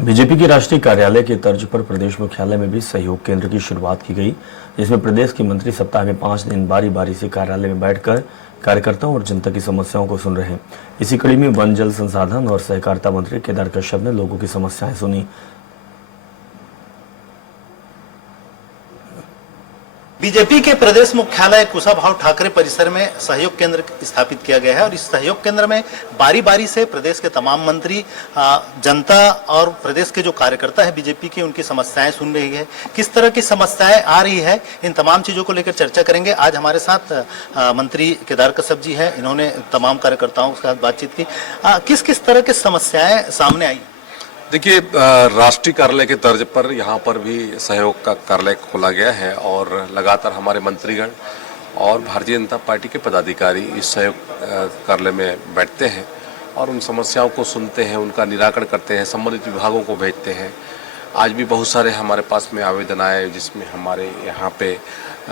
BJP के राष्ट्रीय कार्यालय के तर्ज पर प्रदेश मुख्यालय में भी सहयोग केंद्र की शुरुआत की गई, जिसमें प्रदेश के मंत्री सप्ताह में 5 दिन बारी बारी से कार्यालय में बैठकर कार्यकर्ताओं और जनता की समस्याओं को सुन रहे हैं। इसी कड़ी में वन, जल संसाधन और सहकारिता मंत्री केदार कश्यप ने लोगों की समस्याएं सुनी। बीजेपी के प्रदेश मुख्यालय कुशाभाऊ ठाकरे परिसर में सहयोग केंद्र स्थापित किया गया है और इस सहयोग केंद्र में बारी बारी से प्रदेश के तमाम मंत्री, जनता और प्रदेश के जो कार्यकर्ता है बीजेपी के, उनकी समस्याएं सुन रही है। किस तरह की समस्याएं आ रही है, इन तमाम चीजों को लेकर चर्चा करेंगे। आज हमारे साथ मंत्री केदार कश्यप जी है, इन्होंने तमाम कार्यकर्ताओं के साथ बातचीत की। किस किस तरह की समस्याएं सामने आई? देखिए, राष्ट्रीय कार्यालय के तर्ज पर यहाँ पर भी सहयोग का कार्यालय खोला गया है और लगातार हमारे मंत्रीगण और भारतीय जनता पार्टी के पदाधिकारी इस सहयोग कार्यालय में बैठते हैं और उन समस्याओं को सुनते हैं, उनका निराकरण करते हैं, संबंधित विभागों को भेजते हैं। आज भी बहुत सारे हमारे पास में आवेदन आए, जिसमें हमारे यहाँ पे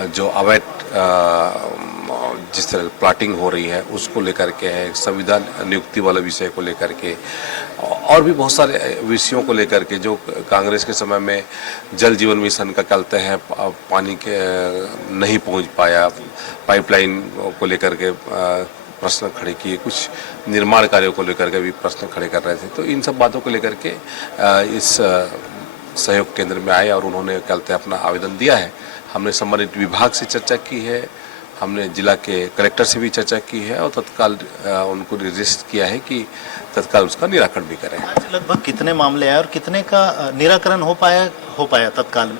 जो अवैध जिस तरह प्लाटिंग हो रही है उसको लेकर के है, संविधान नियुक्ति वाले विषय को लेकर के और भी बहुत सारे विषयों को लेकर के, जो कांग्रेस के समय में जल जीवन मिशन का कहते हैं पानी के नहीं पहुंच पाया, पाइपलाइन को लेकर के प्रश्न खड़े किए, कुछ निर्माण कार्यों को लेकर के भी प्रश्न खड़े कर रहे थे। तो इन सब बातों को लेकर के इस सहयोग केंद्र में आए और उन्होंने कहते अपना आवेदन दिया है। हमने संबंधित विभाग से चर्चा की है, हमने जिला के कलेक्टर से भी चर्चा की है और तत्काल उनको निर्देश किया है कि तत्काल उसका निराकरण भी करें। आज लगभग कितने मामले आए और कितने का निराकरण हो पाया तत्काल में?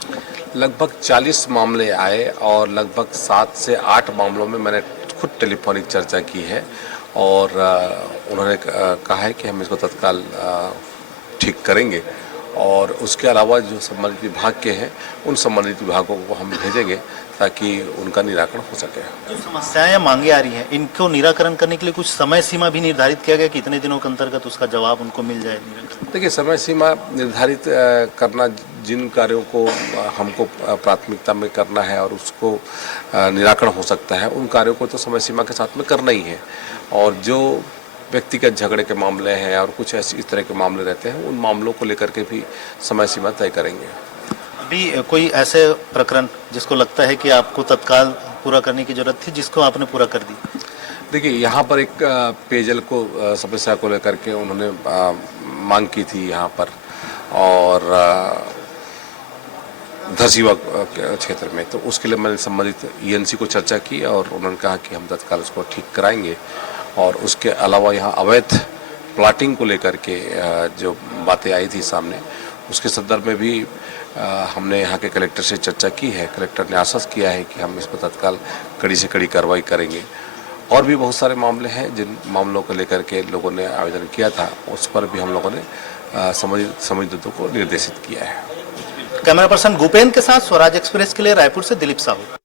लगभग 40 मामले आए और लगभग 7 से 8 मामलों में मैंने खुद टेलीफोनिक चर्चा की है और उन्होंने कहा है कि हम इसको तत्काल ठीक करेंगे और उसके अलावा जो संबंधित विभाग के हैं उन संबंधित विभागों को हम भेजेंगे ताकि उनका निराकरण हो सके। जो समस्याएं या मांगे आ रही हैं, इनको निराकरण करने के लिए कुछ समय सीमा भी निर्धारित किया गया कि इतने दिनों के अंतर्गत उसका जवाब उनको मिल जाए? देखिए, समय सीमा निर्धारित करना, जिन कार्यों को हमको प्राथमिकता में करना है और उसको निराकरण हो सकता है, उन कार्यों को तो समय सीमा के साथ में करना ही है। और जो व्यक्तिगत झगड़े के मामले हैं और कुछ ऐसे इस तरह के मामले रहते हैं, उन मामलों को लेकर के भी समय सीमा तय करेंगे। अभी कोई ऐसे प्रकरण जिसको लगता है कि आपको तत्काल पूरा करने की जरूरत थी, जिसको आपने पूरा कर दी? देखिए, यहाँ पर एक पेयजल को समस्या को लेकर के उन्होंने मांग की थी यहाँ पर और धरसीवा क्षेत्र में, तो उसके लिए मैंने संबंधित ईएनसी को चर्चा की और उन्होंने कहा कि हम तत्काल उसको ठीक कराएंगे। और उसके अलावा यहाँ अवैध प्लाटिंग को लेकर के जो बातें आई थी सामने, उसके संदर्भ में भी हमने यहाँ के कलेक्टर से चर्चा की है। कलेक्टर ने आश्वस्त किया है कि हम इस पर तत्काल कड़ी से कड़ी कार्रवाई करेंगे। और भी बहुत सारे मामले हैं जिन मामलों को लेकर के लोगों ने आवेदन किया था, उस पर भी हम लोगों ने संबंधितों को निर्देशित किया है। कैमरा पर्सन भूपेंद्र के साथ स्वराज एक्सप्रेस के लिए रायपुर से दिलीप साहू।